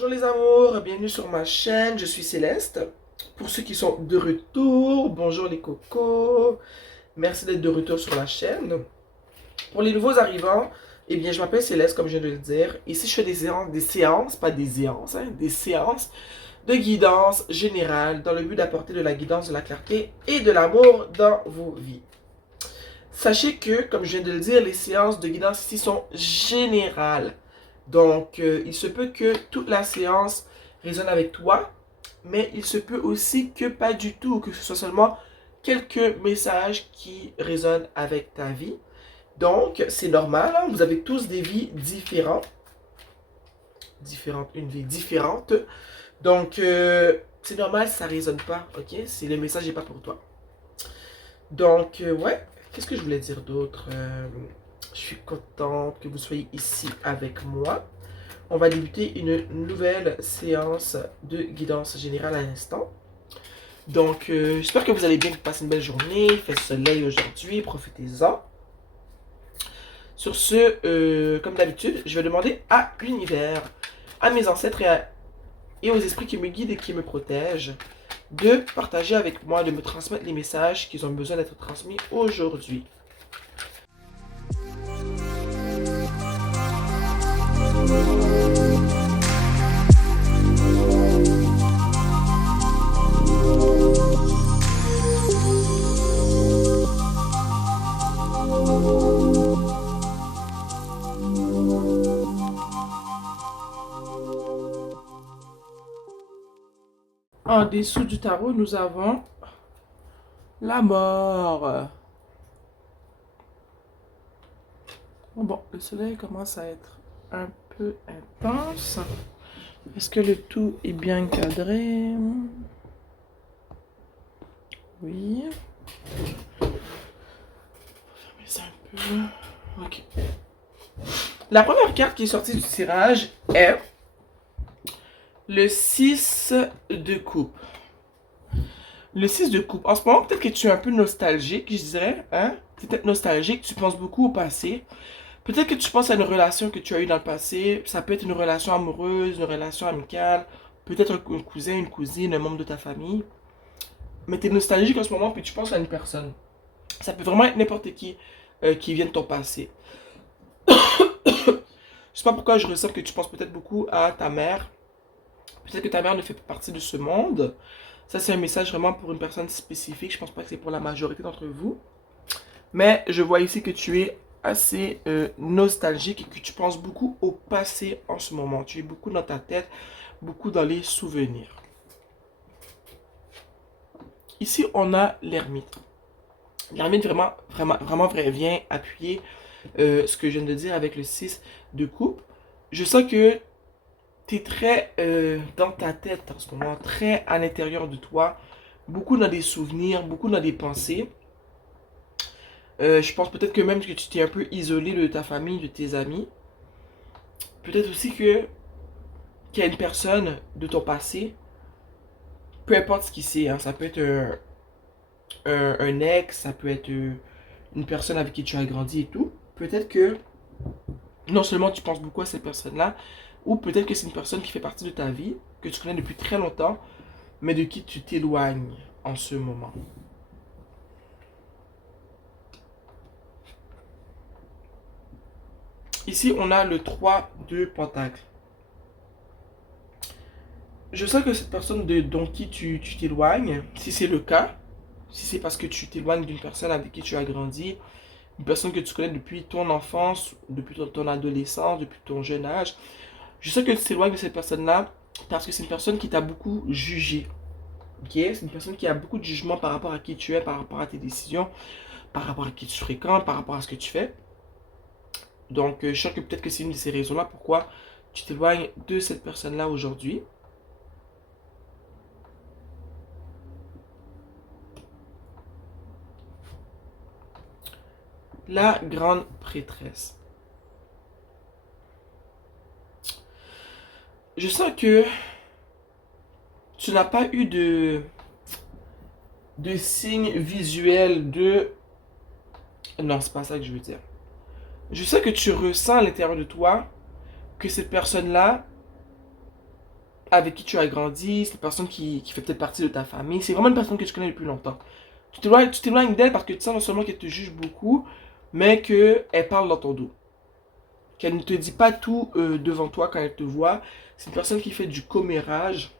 Bonjour les amours, bienvenue sur ma chaîne, je suis Céleste. Pour ceux qui sont de retour, bonjour les cocos, merci d'être de retour sur la chaîne. Pour les nouveaux arrivants, eh bien je m'appelle Céleste comme je viens de le dire. Ici je fais des séances, pas des séances, des séances de guidance générale dans le but d'apporter de la guidance, de la clarté et de l'amour dans vos vies. Sachez que, comme je viens de le dire, les séances de guidance ici sont générales. Donc, il se peut que toute la séance résonne avec toi, mais il se peut aussi que pas du tout, que ce soit seulement quelques messages qui résonnent avec ta vie. Donc, c'est normal, hein, vous avez tous des vies différentes. Une vie différente. Donc, c'est normal si ça résonne pas, ok? Si le message n'est pas pour toi. Donc, ouais, qu'est-ce que je voulais dire d'autre? Je suis contente que vous soyez ici avec moi. On va débuter une nouvelle séance de guidance générale à l'instant. Donc, j'espère que vous allez bien, que vous passez une belle journée. Il fait soleil aujourd'hui, profitez-en. Sur ce, comme d'habitude, je vais demander à l'univers, à mes ancêtres et aux esprits qui me guident et qui me protègent, de partager avec moi, de me transmettre les messages qu'ils ont besoin d'être transmis aujourd'hui. En dessous du tarot, nous avons la mort. Bon, le soleil commence à être un peu intense. Est-ce que le tout est bien cadré? Oui. Fermez ça un peu. Ok. La première carte qui est sortie du tirage est le 6 de coupe. Le 6 de coupe. En ce moment, peut-être que tu es un peu nostalgique, je dirais. Hein? Tu es peut-être nostalgique, tu penses beaucoup au passé. Peut-être que tu penses à une relation que tu as eue dans le passé. Ça peut être une relation amoureuse, une relation amicale. Peut-être un cousin, une cousine, un membre de ta famille. Mais tu es nostalgique en ce moment, puis tu penses à une personne. Ça peut vraiment être n'importe qui vient de ton passé. Je sais pas pourquoi je ressens que tu penses peut-être beaucoup à ta mère. Peut-être que ta mère ne fait pas partie de ce monde. Ça, c'est un message vraiment pour une personne spécifique. Je pense pas que c'est pour la majorité d'entre vous. Mais je vois ici que tu es assez nostalgique et que tu penses beaucoup au passé en ce moment. Tu es beaucoup dans ta tête, beaucoup dans les souvenirs. Ici, on a l'ermite. L'ermite vraiment vient appuyer ce que je viens de dire avec le 6 de coupe. Je sens que tu es très dans ta tête en ce moment, très à l'intérieur de toi, beaucoup dans des souvenirs, beaucoup dans des pensées. Je pense peut-être que même que tu t'es un peu isolé de ta famille, de tes amis. Peut-être aussi qu'il y a une personne de ton passé, peu importe ce qui c'est, hein, ça peut être un ex, ça peut être une personne avec qui tu as grandi et tout. Peut-être que non seulement tu penses beaucoup à cette personne-là, ou peut-être que c'est une personne qui fait partie de ta vie, que tu connais depuis très longtemps, mais de qui tu t'éloignes en ce moment. Ici, on a le 3 de Pentacle. Je sens que cette personne dont qui tu t'éloignes, si c'est le cas, si c'est parce que tu t'éloignes d'une personne avec qui tu as grandi, une personne que tu connais depuis ton enfance, depuis ton adolescence, depuis ton jeune âge, je sens que tu t'éloignes de cette personne-là parce que c'est une personne qui t'a beaucoup jugé. Ok? C'est une personne qui a beaucoup de jugement par rapport à qui tu es, par rapport à tes décisions, par rapport à qui tu fréquentes, par rapport à ce que tu fais. Donc, je sens que peut-être que c'est une de ces raisons-là pourquoi tu t'éloignes de cette personne-là aujourd'hui. La grande prêtresse. Je sens que tu n'as pas eu de signe visuel de... Non, c'est pas ça que je veux dire. Je sens que tu ressens à l'intérieur de toi que cette personne-là avec qui tu as grandi, c'est une personne qui fait peut-être partie de ta famille, c'est vraiment une personne que tu connais depuis longtemps. Tu t'éloignes d'elle parce que tu sens non seulement qu'elle te juge beaucoup, mais qu'elle parle dans ton dos. Qu'elle ne te dit pas tout devant toi quand elle te voit. C'est une personne qui fait du commérage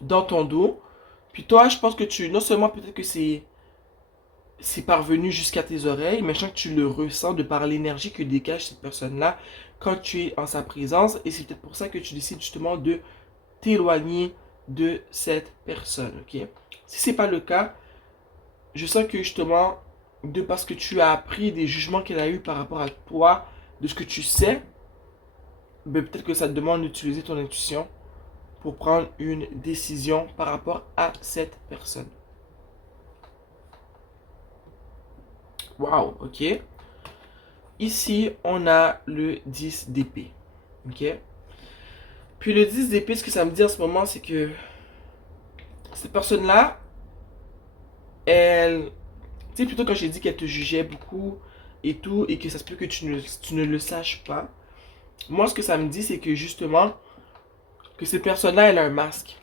dans ton dos. Puis toi, je pense que non seulement peut-être que c'est parvenu jusqu'à tes oreilles, mais je sens que tu le ressens de par l'énergie que dégage cette personne-là quand tu es en sa présence. Et c'est peut-être pour ça que tu décides justement de t'éloigner de cette personne, ok? Si c'est pas le cas, je sens que justement, de parce que tu as appris des jugements qu'elle a eu par rapport à toi, de ce que tu sais, ben peut-être que ça te demande d'utiliser ton intuition pour prendre une décision par rapport à cette personne. Wow, ok. Ici, on a le 10 d'épée. Ok. Puis le 10 d'épée, ce que ça me dit en ce moment, c'est que cette personne-là, elle. Tu sais, plutôt quand j'ai dit qu'elle te jugeait beaucoup et tout, et que ça se peut que tu ne le saches pas. Moi, ce que ça me dit, c'est que justement, que cette personne-là, elle a un masque.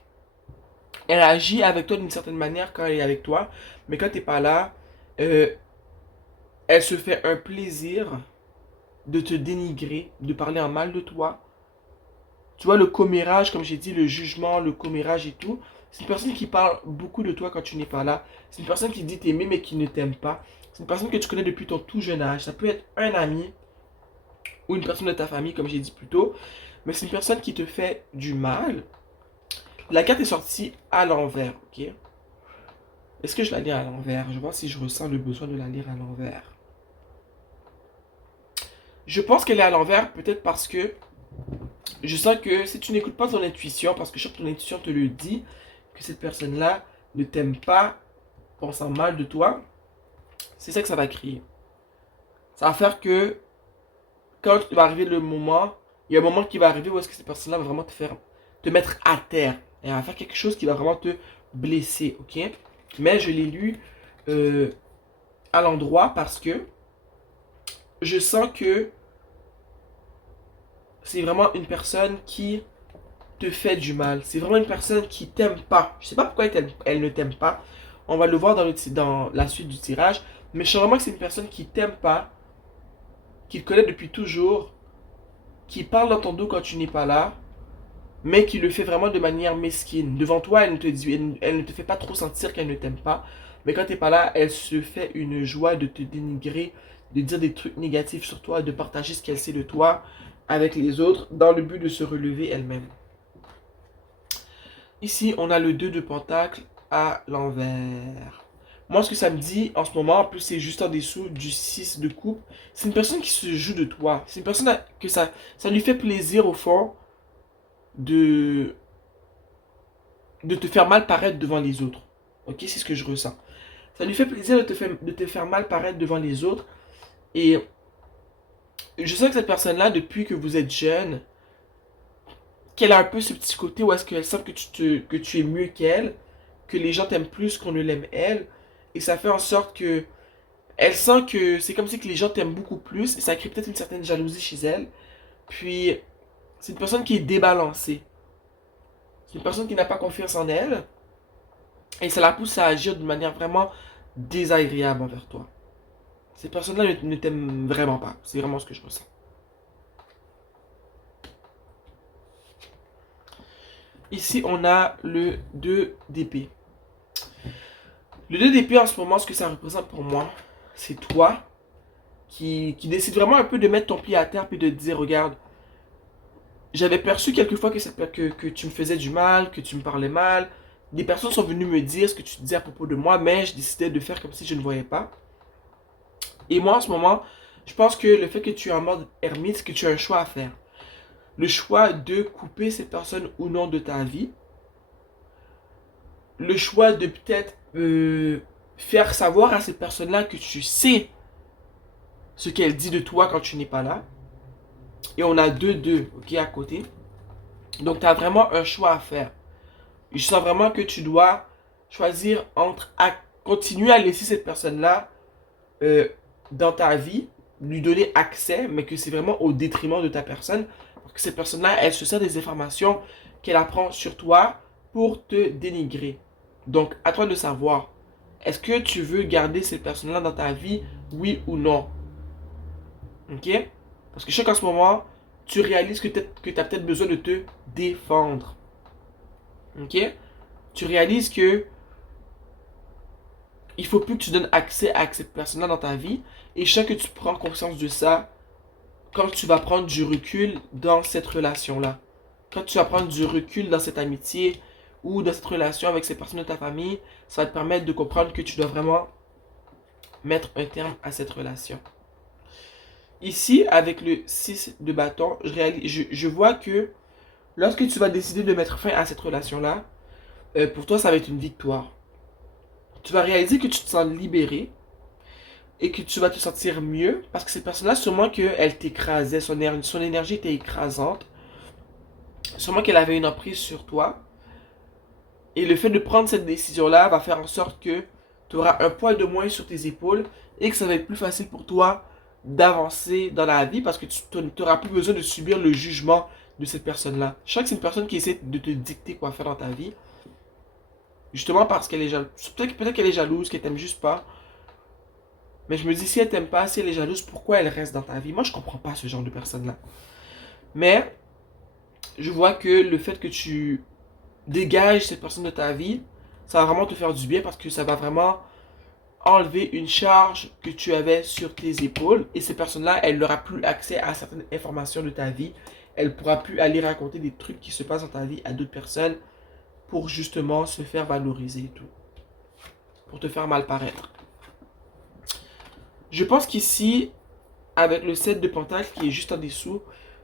Elle agit avec toi d'une certaine manière quand elle est avec toi, mais quand t'es pas là, euh, elle se fait un plaisir de te dénigrer, de parler en mal de toi. Tu vois, le commérage, comme j'ai dit, le jugement, le commérage et tout, c'est une personne qui parle beaucoup de toi quand tu n'es pas là. C'est une personne qui dit t'aimer mais qui ne t'aime pas. C'est une personne que tu connais depuis ton tout jeune âge. Ça peut être un ami ou une personne de ta famille, comme j'ai dit plus tôt, mais c'est une personne qui te fait du mal. La carte est sortie à l'envers, ok? Est-ce que je la lis à l'envers? Je vais voir si je ressens le besoin de la lire à l'envers. Je pense qu'elle est à l'envers, peut-être parce que je sens que si tu n'écoutes pas ton intuition, parce que je sens que ton intuition te le dit, que cette personne-là ne t'aime pas, pensant mal de toi, c'est ça que ça va créer. Ça va faire que quand il va arriver le moment, il y a un moment qui va arriver où est-ce que cette personne-là va vraiment te mettre à terre. Et elle va faire quelque chose qui va vraiment te blesser, ok? Mais je l'ai lu à l'endroit parce que je sens que c'est vraiment une personne qui te fait du mal. C'est vraiment une personne qui t'aime pas. Je sais pas pourquoi elle ne t'aime pas. On va le voir dans la suite du tirage. Mais je sens vraiment que c'est une personne qui t'aime pas, qui te connaît depuis toujours, qui parle dans ton dos quand tu n'es pas là, mais qui le fait vraiment de manière mesquine. Devant toi, elle ne te fait pas trop sentir qu'elle ne t'aime pas. Mais quand tu n'es pas là, elle se fait une joie de te dénigrer, de dire des trucs négatifs sur toi, de partager ce qu'elle sait de toi avec les autres, dans le but de se relever elle-même. Ici, on a le 2 de pentacle à l'envers. Moi, ce que ça me dit en ce moment, en plus, c'est juste en dessous du 6 de coupe. C'est une personne qui se joue de toi. C'est une personne que ça lui fait plaisir, au fond, de, de te faire mal paraître devant les autres. Ok, c'est ce que je ressens. Ça lui fait plaisir de te faire mal paraître devant les autres. Et je sens que cette personne-là, depuis que vous êtes jeune, qu'elle a un peu ce petit côté où est-ce qu'elle sent que tu es mieux qu'elle, que les gens t'aiment plus qu'on ne l'aime elle, et ça fait en sorte que elle sent que c'est comme si que les gens t'aiment beaucoup plus, et ça crée peut-être une certaine jalousie chez elle. Puis c'est une personne qui est débalancée, c'est une personne qui n'a pas confiance en elle, et ça la pousse à agir d'une manière vraiment désagréable envers toi. Cette personne-là ne t'aime vraiment pas, c'est vraiment ce que je ressens. Ici, on a le 2 d'épée. Le 2 d'épée, en ce moment, ce que ça représente pour moi, c'est toi qui décide vraiment un peu de mettre ton pied à terre puis de te dire, regarde, j'avais perçu quelquefois que tu me faisais du mal, que tu me parlais mal. Des personnes sont venues me dire ce que tu disais à propos de moi, mais je décidais de faire comme si je ne voyais pas. Et moi, en ce moment, je pense que le fait que tu es en mode ermite, c'est que tu as un choix à faire. Le choix de couper cette personne ou non de ta vie. Le choix de peut-être faire savoir à cette personne-là que tu sais ce qu'elle dit de toi quand tu n'es pas là. Et on a 2-2, ok, à côté. Donc, tu as vraiment un choix à faire. Je sens vraiment que tu dois choisir entre continuer à laisser cette personne-là euh, dans ta vie, lui donner accès, mais que c'est vraiment au détriment de ta personne. Parce que cette personne-là, elle se sert des informations qu'elle apprend sur toi pour te dénigrer. Donc, à toi de savoir, est-ce que tu veux garder cette personne-là dans ta vie, oui ou non? Ok? Parce que je sais qu'en ce moment, tu réalises que tu as peut-être besoin de te défendre. Ok? Tu réalises que il faut plus que tu donnes accès à cette personne-là dans ta vie. Et je sais que tu prends conscience de ça quand tu vas prendre du recul dans cette relation-là. Quand tu vas prendre du recul dans cette amitié ou dans cette relation avec ces personnes de ta famille, ça va te permettre de comprendre que tu dois vraiment mettre un terme à cette relation. Ici, avec le 6 de bâton, je vois que lorsque tu vas décider de mettre fin à cette relation-là, pour toi, ça va être une victoire. Tu vas réaliser que tu te sens libéré et que tu vas te sentir mieux parce que cette personne-là, sûrement qu'elle t'écrasait, son énergie était écrasante, sûrement qu'elle avait une emprise sur toi. Et le fait de prendre cette décision-là va faire en sorte que tu auras un poids de moins sur tes épaules et que ça va être plus facile pour toi d'avancer dans la vie parce que tu n'auras plus besoin de subir le jugement de cette personne-là. Je sens que c'est une personne qui essaie de te dicter quoi faire dans ta vie. Justement parce qu'elle est jalouse. Peut-être qu'elle est jalouse, qu'elle t'aime juste pas. Mais je me dis, si elle t'aime pas, si elle est jalouse, pourquoi elle reste dans ta vie? Moi, je comprends pas ce genre de personne-là. Mais, je vois que le fait que tu dégages cette personne de ta vie, ça va vraiment te faire du bien parce que ça va vraiment enlever une charge que tu avais sur tes épaules. Et ces personnes-là, elles n'auront plus accès à certaines informations de ta vie. Elle ne pourra plus aller raconter des trucs qui se passent dans ta vie à d'autres personnes pour justement se faire valoriser et tout. Pour te faire mal paraître. Je pense qu'ici, avec le 7 de Pentacle qui est juste en dessous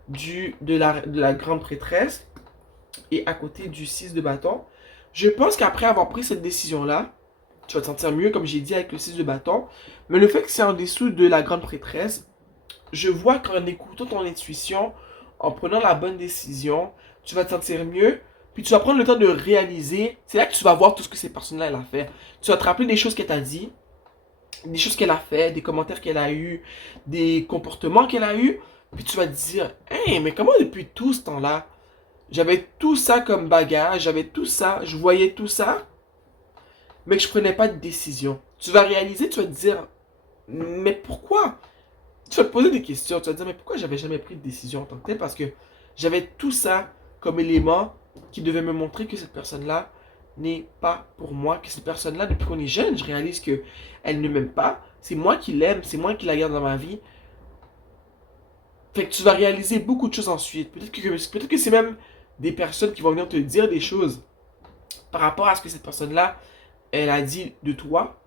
de la grande prêtresse et à côté du 6 de bâton, je pense qu'après avoir pris cette décision-là, tu vas te sentir mieux, comme j'ai dit, avec le 6 de bâton. Mais le fait que c'est en dessous de la grande prêtresse, je vois qu'en écoutant ton intuition, en prenant la bonne décision, tu vas te sentir mieux. Puis tu vas prendre le temps de réaliser. C'est là que tu vas voir tout ce que ces personnes-là, elle a fait. Tu vas te rappeler des choses qu'elle t'a dit, des choses qu'elle a fait, des commentaires qu'elle a eu, des comportements qu'elle a eu. Puis tu vas te dire, hey, mais comment depuis tout ce temps-là, j'avais tout ça comme bagage, j'avais tout ça, je voyais tout ça, mais que je prenais pas de décision. Tu vas réaliser, tu vas te dire, mais pourquoi? Tu vas te poser des questions, tu vas te dire, mais pourquoi j'avais jamais pris de décision en tant que tel? Parce que j'avais tout ça comme élément qui devait me montrer que cette personne-là n'est pas pour moi, que cette personne-là, depuis qu'on est jeune, je réalise que elle ne m'aime pas. C'est moi qui l'aime, c'est moi qui la garde dans ma vie. Fait que tu vas réaliser beaucoup de choses ensuite. Peut-être que c'est même des personnes qui vont venir te dire des choses par rapport à ce que cette personne-là, elle a dit de toi.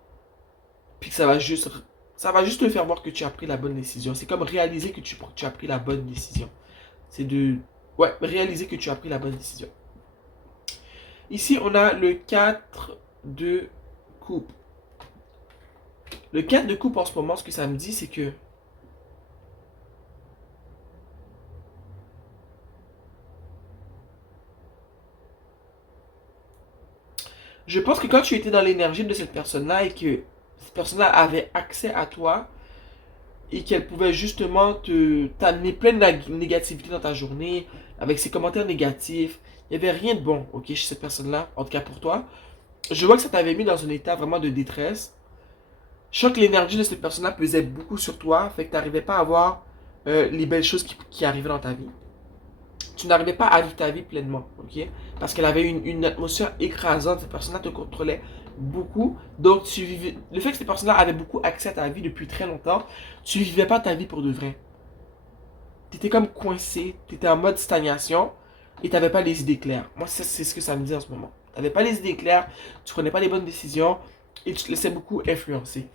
Puis que ça va juste te faire voir que tu as pris la bonne décision. C'est comme réaliser que tu as pris la bonne décision. C'est de, ouais, réaliser que tu as pris la bonne décision. Ici, on a le 4 de coupe. Le 4 de coupe en ce moment, ce que ça me dit, c'est que je pense que quand tu étais dans l'énergie de cette personne-là et que cette personne-là avait accès à toi et qu'elle pouvait justement t'amener plein de négativité dans ta journée avec ses commentaires négatifs, il n'y avait rien de bon, ok, chez cette personne-là, en tout cas pour toi. Je vois que ça t'avait mis dans un état vraiment de détresse. Je sens que l'énergie de cette personne-là pesait beaucoup sur toi, fait que tu n'arrivais pas à voir les belles choses qui arrivaient dans ta vie. Tu n'arrivais pas à vivre ta vie pleinement, ok? Parce qu'elle avait une atmosphère écrasante, cette personne-là te contrôlait beaucoup. Donc, le fait que cette personne-là avait beaucoup accès à ta vie depuis très longtemps, tu vivais pas ta vie pour de vrai. Tu étais comme coincé, tu étais en mode stagnation et tu n'avais pas les idées claires. Moi, c'est ce que ça me dit en ce moment. Tu n'avais pas les idées claires, tu prenais pas les bonnes décisions et tu te laissais beaucoup influencer.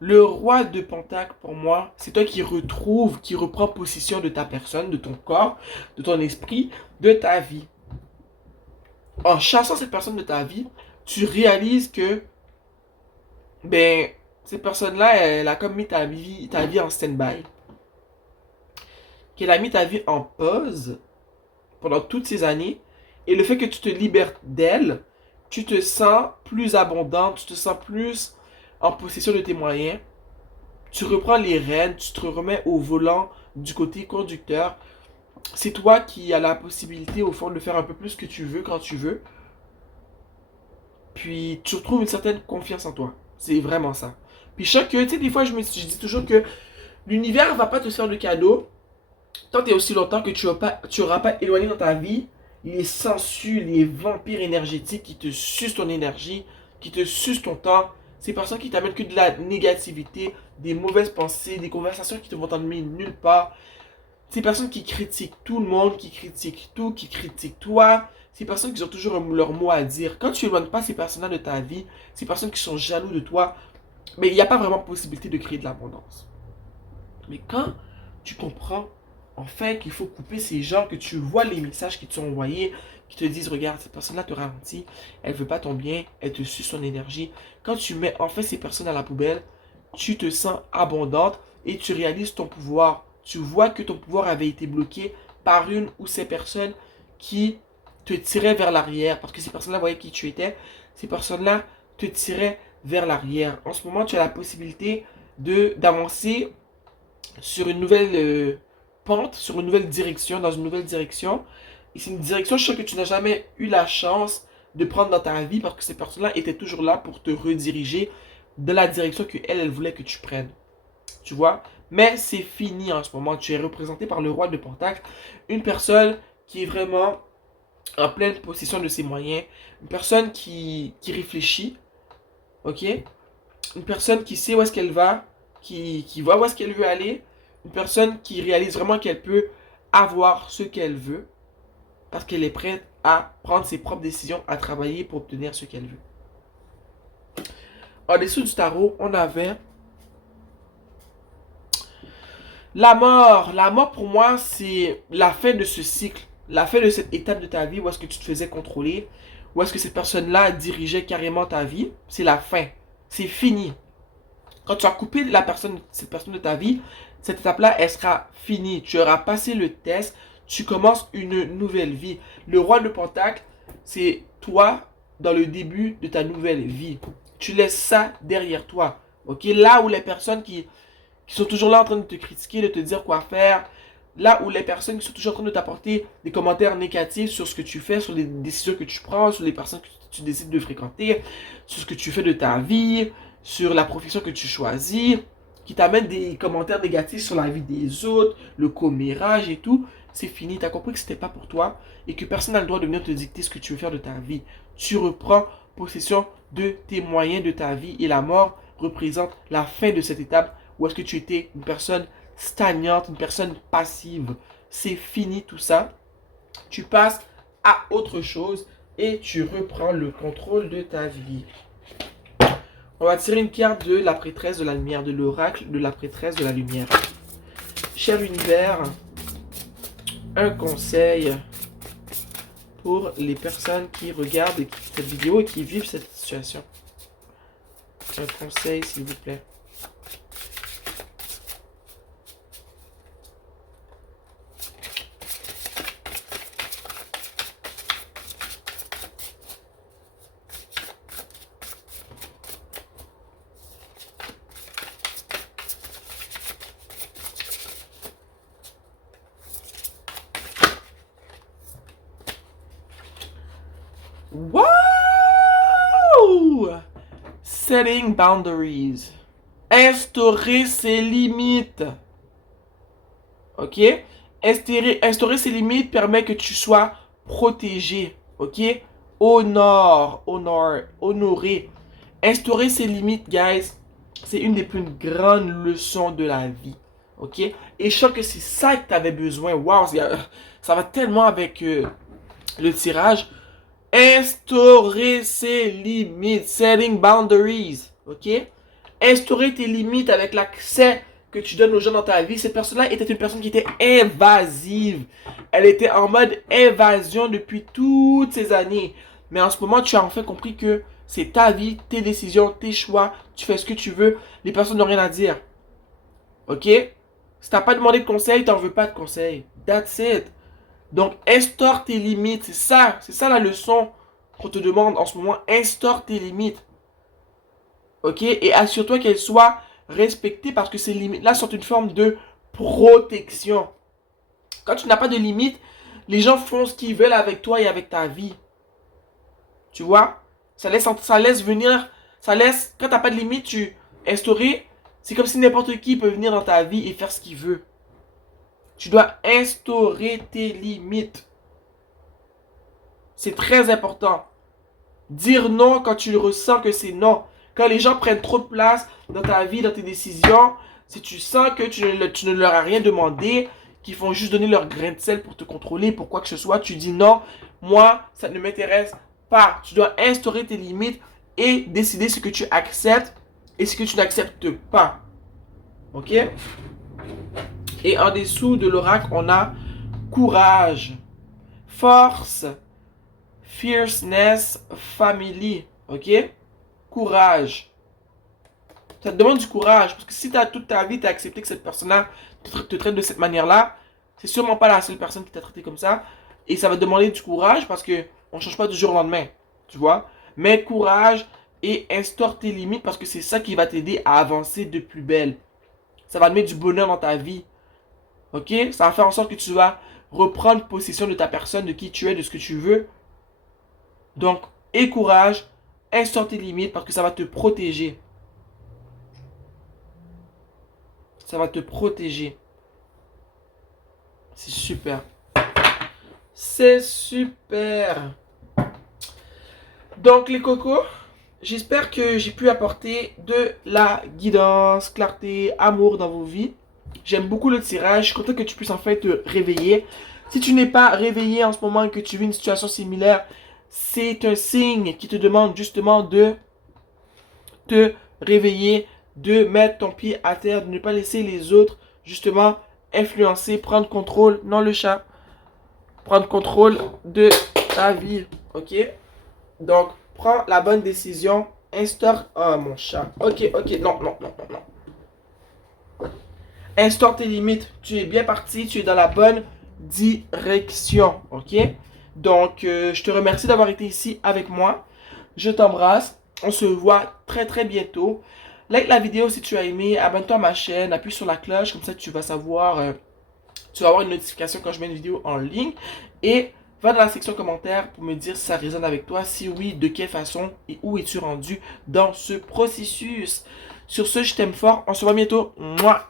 Le roi de Pentacle, pour moi, c'est toi qui reprends possession de ta personne, de ton corps, de ton esprit, de ta vie. En chassant cette personne de ta vie, tu réalises que, ben, cette personne-là, elle a comme mis ta vie en stand-by. Qu'elle a mis ta vie en pause pendant toutes ces années. Et le fait que tu te libères d'elle, tu te sens plus abondante, tu te sens plus en possession de tes moyens. Tu reprends les rênes, tu te remets au volant du côté conducteur. c'est toi qui as la possibilité, au fond, de faire un peu plus ce que tu veux quand tu veux. Puis tu retrouves une certaine confiance en toi. C'est vraiment ça. Puis je sais que, tu sais, des fois, je dis toujours que l'univers va pas te faire de cadeau tant et aussi longtemps que tu auras pas éloigné dans ta vie les sensus, les vampires énergétiques qui te sucent ton énergie, qui te sucent ton temps. Ces personnes qui t'amènent que de la négativité, des mauvaises pensées, des conversations qui te vont t'emmener nulle part. Ces personnes qui critiquent tout le monde, qui critiquent tout, qui critiquent toi. Ces personnes qui ont toujours leur mot à dire. Quand tu éloignes pas ces personnes-là de ta vie, ces personnes qui sont jaloux de toi, mais il n'y a pas vraiment possibilité de créer de l'abondance. Mais quand tu comprends enfin qu'il faut couper ces gens, que tu vois les messages qui te sont envoyés, qui te disent regarde, cette personne-là te ralentit, elle veut pas ton bien, elle te suce son énergie. Quand tu mets enfin ces personnes à la poubelle, tu te sens abondante et tu réalises ton pouvoir. Tu vois que ton pouvoir avait été bloqué par une ou ces personnes qui te tiraient vers l'arrière. Parce que ces personnes-là voyaient qui tu étais. Ces personnes-là te tiraient vers l'arrière. En ce moment, tu as la possibilité d'avancer sur une nouvelle pente, sur une nouvelle direction, dans une nouvelle direction. Et c'est une direction, je sais que tu n'as jamais eu la chance de prendre dans ta vie parce que ces personnes-là étaient toujours là pour te rediriger dans la direction que elle voulait que tu prennes. Tu vois? Mais c'est fini en ce moment. Tu es représenté par le roi de Pentacle, une personne qui est vraiment en pleine possession de ses moyens, une personne qui réfléchit, ok? Une personne qui sait où est-ce qu'elle va, qui voit où est-ce qu'elle veut aller, une personne qui réalise vraiment qu'elle peut avoir ce qu'elle veut parce qu'elle est prête à prendre ses propres décisions, à travailler pour obtenir ce qu'elle veut. En dessous du tarot, on avait la mort. La mort pour moi, c'est la fin de ce cycle, la fin de cette étape de ta vie où est-ce que tu te faisais contrôler, où est-ce que cette personne-là dirigeait carrément ta vie. C'est la fin. C'est fini. Quand tu as coupé cette personne de ta vie, cette étape-là, elle sera finie. Tu auras passé le test. Tu commences une nouvelle vie. Le roi de Pentacle, c'est toi dans le début de ta nouvelle vie. Tu laisses ça derrière toi. Ok? Là où les personnes qui sont toujours là en train de te critiquer, de te dire quoi faire, là où les personnes qui sont toujours en train de t'apporter des commentaires négatifs sur ce que tu fais, sur les décisions que tu prends, sur les personnes que tu décides de fréquenter, sur ce que tu fais de ta vie, sur la profession que tu choisis, qui t'amènent des commentaires négatifs sur la vie des autres, le commérage et tout, c'est fini. Tu as compris que c'était pas pour toi et que personne n'a le droit de venir te dicter ce que tu veux faire de ta vie. Tu reprends possession de tes moyens de ta vie et la mort représente la fin de cette étape où est-ce que tu étais une personne stagnante, une personne passive. C'est fini tout ça. Tu passes à autre chose et tu reprends le contrôle de ta vie. On va tirer une carte de la prêtresse de la lumière, de l'oracle de la prêtresse de la lumière. Cher univers, un conseil pour les personnes qui regardent cette vidéo et qui vivent cette situation. Un conseil, s'il vous plaît. Wow! Setting boundaries. Instaurer ses limites. Ok? Instaurer ses limites permet que tu sois protégé. Ok? Honorer. Instaurer ses limites, guys, c'est une des plus grandes leçons de la vie. Ok? Et je sens que c'est ça que tu avais besoin. Wow, ça va tellement avec le tirage. Instaurer ses limites. Setting boundaries. Ok? Instaurer tes limites avec l'accès que tu donnes aux gens dans ta vie. Cette personne-là était une personne qui était invasive. Elle était en mode invasion depuis toutes ces années. Mais en ce moment, tu as enfin compris que c'est ta vie, tes décisions, tes choix. Tu fais ce que tu veux. Les personnes n'ont rien à dire. Ok? Si t'as pas demandé de conseil, t'en veux pas de conseil. That's it. Donc, instaure tes limites. C'est ça la leçon qu'on te demande en ce moment. Instaure tes limites. Ok? Et assure-toi qu'elles soient respectées parce que ces limites-là sont une forme de protection. Quand tu n'as pas de limite, les gens font ce qu'ils veulent avec toi et avec ta vie. Tu vois? Ça laisse venir, ça laisse, quand tu n'as pas de limite, tu instaurer, c'est comme si n'importe qui peut venir dans ta vie et faire ce qu'il veut. Tu dois instaurer tes limites. C'est très important. Dire non quand tu le ressens que c'est non. Quand les gens prennent trop de place dans ta vie, dans tes décisions, si tu sens que tu ne leur as rien demandé, qu'ils font juste donner leur grain de sel pour te contrôler, pour quoi que ce soit, tu dis non, moi, ça ne m'intéresse pas. Tu dois instaurer tes limites et décider ce que tu acceptes et ce que tu n'acceptes pas. Ok? Et en dessous de l'oracle, on a courage, force, fierceness, family. Ok? Courage. Ça te demande du courage. Parce que si toute ta vie, tu as accepté que cette personne-là te traite de cette manière-là, c'est sûrement pas la seule personne qui t'a traité comme ça. Et ça va te demander du courage parce que on ne change pas du jour au lendemain. Tu vois? Mais courage et instaure tes limites parce que c'est ça qui va t'aider à avancer de plus belle. Ça va te mettre du bonheur dans ta vie. Ok? Ça va faire en sorte que tu vas reprendre possession de ta personne, de qui tu es, de ce que tu veux. Donc, aie courage, instaure tes limites parce que ça va te protéger. Ça va te protéger. C'est super. C'est super. Donc les cocos, j'espère que j'ai pu apporter de la guidance, clarté, amour dans vos vies. J'aime beaucoup le tirage. Je suis content que tu puisses enfin te réveiller. Si tu n'es pas réveillé en ce moment et que tu vis une situation similaire, c'est un signe qui te demande justement de te réveiller, de mettre ton pied à terre, de ne pas laisser les autres justement influencer, prendre contrôle, non le chat, prendre contrôle de ta vie, ok? Donc, prends la bonne décision, instaure, oh mon chat, ok, non, non, non, non, non. Instaure tes limites, tu es bien parti, tu es dans la bonne direction, ok? Donc, je te remercie d'avoir été ici avec moi, je t'embrasse, on se voit très très bientôt. Like la vidéo si tu as aimé, abonne-toi à ma chaîne, appuie sur la cloche, comme ça tu vas savoir, tu vas avoir une notification quand je mets une vidéo en ligne. Et va dans la section commentaires pour me dire si ça résonne avec toi, si oui, de quelle façon et où es-tu rendu dans ce processus. Sur ce, je t'aime fort, on se voit bientôt. Mouah.